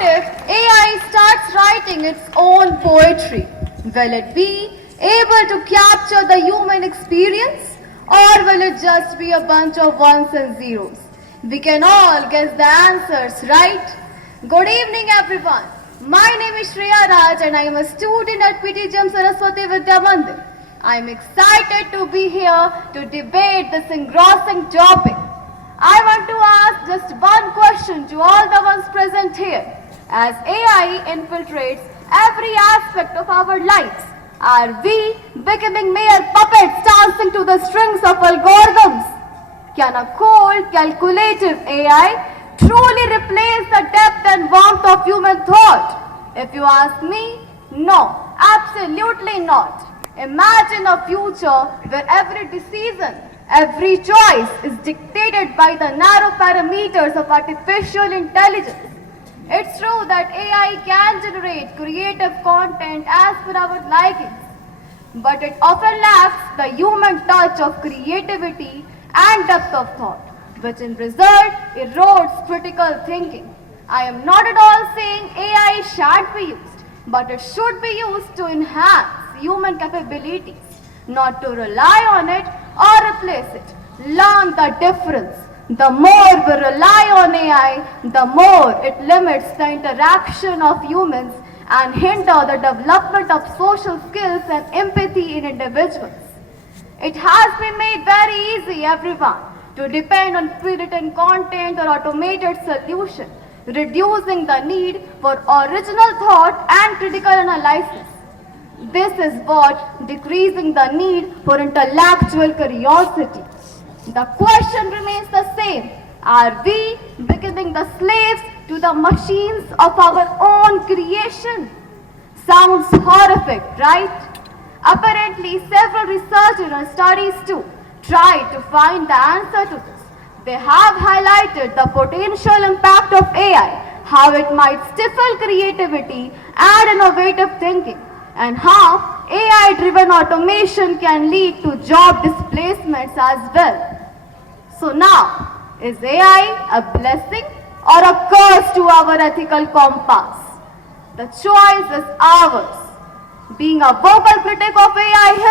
What if AI starts writing its own poetry? Will it be able to capture the human experience, or will it just be a bunch of ones and zeros? We can all guess the answers, right? Good evening, everyone. My name is Shreya Raj and I am a student at PTGM Saraswati Vidya Mandir. I am excited to be here to debate this engrossing topic. I want to ask just one question to all the ones present here. As AI infiltrates every aspect of our lives, are we becoming mere puppets dancing to the strings of algorithms? Can a cold, calculative AI truly replace the depth and warmth of human thought? If you ask me, no, absolutely not. Imagine a future where every decision, every choice is dictated by the narrow parameters of artificial intelligence. It's true that AI can generate creative content as per our likings, but it often lacks the human touch of creativity and depth of thought, which in result erodes critical thinking. I am not at all saying AI shan't be used, but it should be used to enhance human capabilities, not to rely on it or replace it. Learn the difference. The more we rely on AI, the more it limits the interaction of humans and hinder the development of social skills and empathy in individuals. It has been made very easy, everyone, to depend on pre-written content or automated solution, reducing the need for original thought and critical analysis. This is what decreasing the need for intellectual curiosity. The question remains the same. Are we becoming the slaves to the machines of our own creation? Sounds horrific, right? Apparently, several researchers and studies too tried to find the answer to this. They have highlighted the potential impact of AI, how it might stifle creativity and innovative thinking, and how AI-driven automation can lead to job displacements as well. So now, is AI a blessing or a curse to our ethical compass? The choice is ours. Being a vocal critic of AI